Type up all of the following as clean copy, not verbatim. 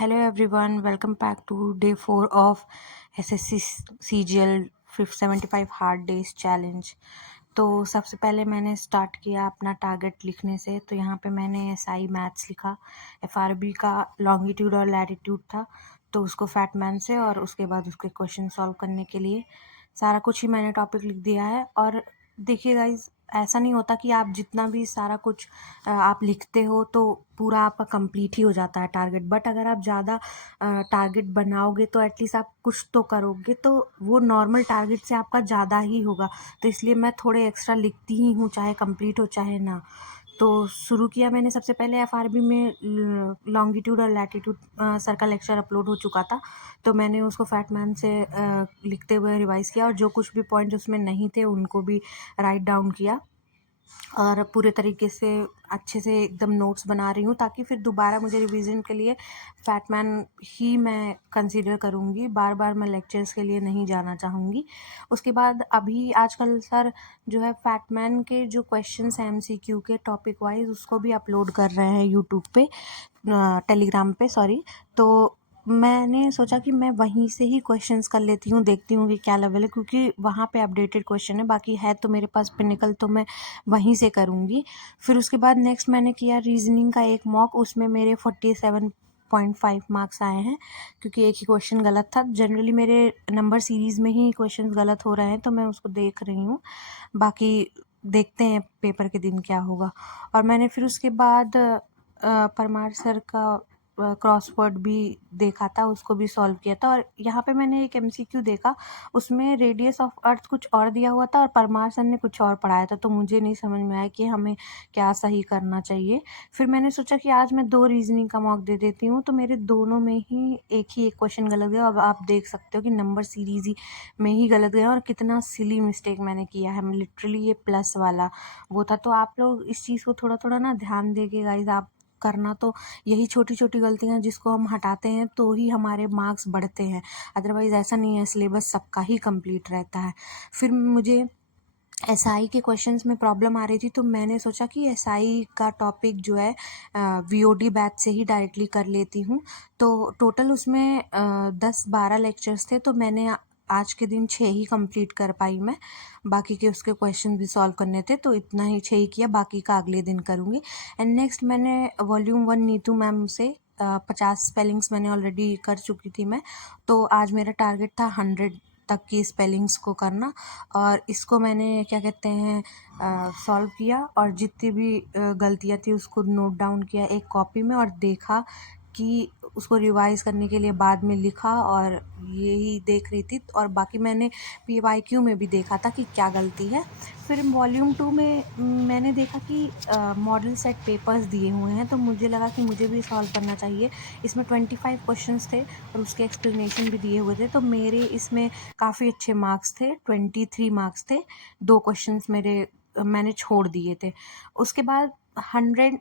Hello everyone, welcome back to day 4 of SSC CGL 75 hard days challenge. तो सबसे पहले मैंने स्टार्ट किया अपना टारगेट लिखने से। तो यहाँ पे मैंने एसआई मैथ्स लिखा, एफआरबी का लॉन्गिट्यूड और लैटिट्यूड था तो उसको फैटमैन से, और उसके बाद उसके क्वेश्चन सॉल्व करने के लिए सारा कुछ ही मैंने टॉपिक लिख दिया है। और देखिए गाइज, ऐसा नहीं होता कि आप जितना भी सारा कुछ आप लिखते हो तो पूरा आपका कंप्लीट ही हो जाता है टारगेट, बट अगर आप ज़्यादा टारगेट बनाओगे तो एटलीस्ट आप कुछ तो करोगे, तो वो नॉर्मल टारगेट से आपका ज़्यादा ही होगा। तो इसलिए मैं थोड़े एक्स्ट्रा लिखती ही हूँ, चाहे कंप्लीट हो चाहे ना। तो शुरू किया मैंने सबसे पहले एफआरबी में लॉन्गिट्यूड और लैटिट्यूड सर का लेक्चर अपलोड हो चुका था, तो मैंने उसको फैटमैन से लिखते हुए रिवाइज़ किया और जो कुछ भी पॉइंट उसमें नहीं थे उनको भी राइट डाउन किया और पूरे तरीके से अच्छे से एकदम नोट्स बना रही हूँ, ताकि फिर दोबारा मुझे रिवीजन के लिए फैटमैन ही मैं कंसीडर करूँगी, बार बार मैं लेक्चर्स के लिए नहीं जाना चाहूँगी। उसके बाद अभी आजकल सर जो है फैटमैन के जो क्वेश्चंस हैं एमसीक्यू के टॉपिक वाइज उसको भी अपलोड कर रहे हैं यूट्यूब पे, टेलीग्राम पे सॉरी। तो मैंने सोचा कि मैं वहीं से ही क्वेश्चंस कर लेती हूँ, देखती हूँ कि क्या लेवल है, क्योंकि वहाँ पे अपडेटेड क्वेश्चन है। बाकी है तो मेरे पास पिनिकल, तो मैं वहीं से करूँगी। फिर उसके बाद नेक्स्ट मैंने किया रीजनिंग का एक मॉक, उसमें मेरे 47.5 मार्क्स आए हैं, क्योंकि एक ही क्वेश्चन गलत था। जनरली मेरे नंबर सीरीज़ में ही क्वेश्चन गलत हो रहे हैं, तो मैं उसको देख रही हूँ। बाकी देखते हैं पेपर के दिन क्या होगा। और मैंने फिर उसके बाद परमार सर का क्रॉसवर्ड भी देखा था, उसको भी सॉल्व किया था। और यहाँ पे मैंने एक एमसीक्यू देखा, उसमें रेडियस ऑफ अर्थ कुछ और दिया हुआ था और परमार सर ने कुछ और पढ़ाया था, तो मुझे नहीं समझ में आया कि हमें क्या सही करना चाहिए। फिर मैंने सोचा कि आज मैं 2 रीजनिंग का मॉक दे देती हूँ, तो मेरे दोनों में ही एक क्वेश्चन गलत गया। अब आप देख सकते हो कि नंबर सीरीज ही में ही गलत गया और कितना सिली मिस्टेक मैंने किया है। लिटरली ये प्लस वाला वो था। तो आप लोग इस चीज़ को थोड़ा थोड़ा ना ध्यान देके गाइज आप करना, तो यही छोटी छोटी गलतियाँ जिसको हम हटाते हैं तो ही हमारे मार्क्स बढ़ते हैं, अदरवाइज़ ऐसा नहीं है, सिलेबस सबका ही कंप्लीट रहता है। फिर मुझे एसआई के क्वेश्चंस में प्रॉब्लम आ रही थी, तो मैंने सोचा कि एसआई का टॉपिक जो है वीओडी बैच से ही डायरेक्टली कर लेती हूँ। तो टोटल उसमें 10-12 लेक्चर्स थे, तो मैंने आज के दिन 6 ही कंप्लीट कर पाई मैं। बाकी के उसके क्वेश्चन भी सॉल्व करने थे, तो इतना ही 6 ही किया, बाकी का अगले दिन करूँगी। एंड नेक्स्ट मैंने वॉल्यूम 1 नीतू मैम से 50 स्पेलिंग्स मैंने ऑलरेडी कर चुकी थी मैं, तो आज मेरा टारगेट था 100 तक की स्पेलिंग्स को करना। और इसको मैंने क्या कहते हैं सॉल्व किया, और जितनी भी गलतियाँ थी उसको नोट डाउन किया एक कॉपी में, और देखा कि उसको रिवाइज़ करने के लिए बाद में लिखा, और यही देख रही थी। और बाकी मैंने पीवाईक्यू में भी देखा था कि क्या गलती है। फिर वॉल्यूम 2 में मैंने देखा कि मॉडल सेट पेपर्स दिए हुए हैं, तो मुझे लगा कि मुझे भी सॉल्व करना चाहिए। इसमें 25 क्वेश्चंस थे और उसके एक्सप्लेनेशन भी दिए हुए थे, तो मेरे इसमें काफ़ी अच्छे मार्क्स थे, 23 मार्क्स थे। 2 क्वेश्चंस मेरे मैंने छोड़ दिए थे। उसके बाद 100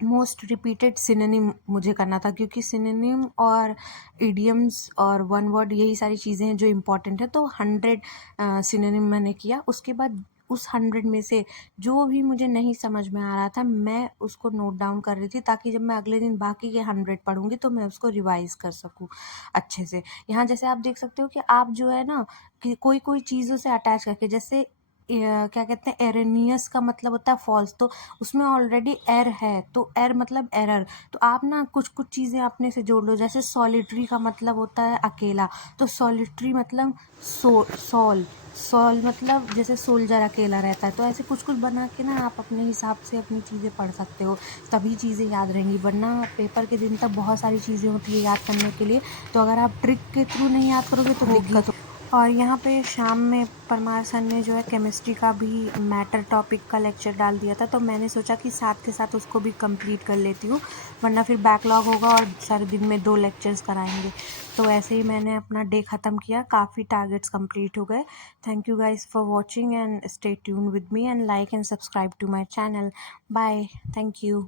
मोस्ट रिपीटेड सिनोनिम मुझे करना था, क्योंकि सिनोनिम और इडियम्स और वन वर्ड यही सारी चीज़ें हैं जो इम्पोर्टेंट है। तो 100 सिनोनिम मैंने किया। उसके बाद उस 100 में से जो भी मुझे नहीं समझ में आ रहा था मैं उसको नोट डाउन कर रही थी, ताकि जब मैं अगले दिन बाकी के 100 पढ़ूंगी तो मैं उसको रिवाइज कर सकूँ अच्छे से। यहाँ जैसे आप देख सकते हो कि आप जो है ना कि कोई कोई चीज़ों से अटैच करके, जैसे क्या कहते हैं एरेनियस का मतलब होता है फॉल्स, तो उसमें ऑलरेडी एर है, तो एर मतलब एरर। तो आप ना कुछ कुछ चीज़ें अपने से जोड़ लो, जैसे सॉलिटरी का मतलब होता है अकेला, तो सॉलिटरी मतलब सॉल मतलब जैसे सोल्जर अकेला रहता है। तो ऐसे कुछ कुछ बना के ना आप अपने हिसाब से अपनी चीज़ें पढ़ सकते हो, तभी चीज़ें याद रहेंगी। वरना पेपर के दिन तक बहुत सारी चीज़ें होती है याद करने के लिए, तो अगर आप ट्रिक के थ्रू नहीं याद करोगे तो दिक्कत। और यहाँ पे शाम में परमार सर ने जो है केमिस्ट्री का भी मैटर टॉपिक का लेक्चर डाल दिया था, तो मैंने सोचा कि साथ के साथ उसको भी कंप्लीट कर लेती हूँ, वरना फिर बैकलॉग होगा और सारे दिन में 2 लेक्चर्स कराएंगे। तो ऐसे ही मैंने अपना डे ख़त्म किया, काफ़ी टारगेट्स कंप्लीट हो गए। Thank you guys for watching and stay tune with me and like and subscribe to my channel. Bye, thank you.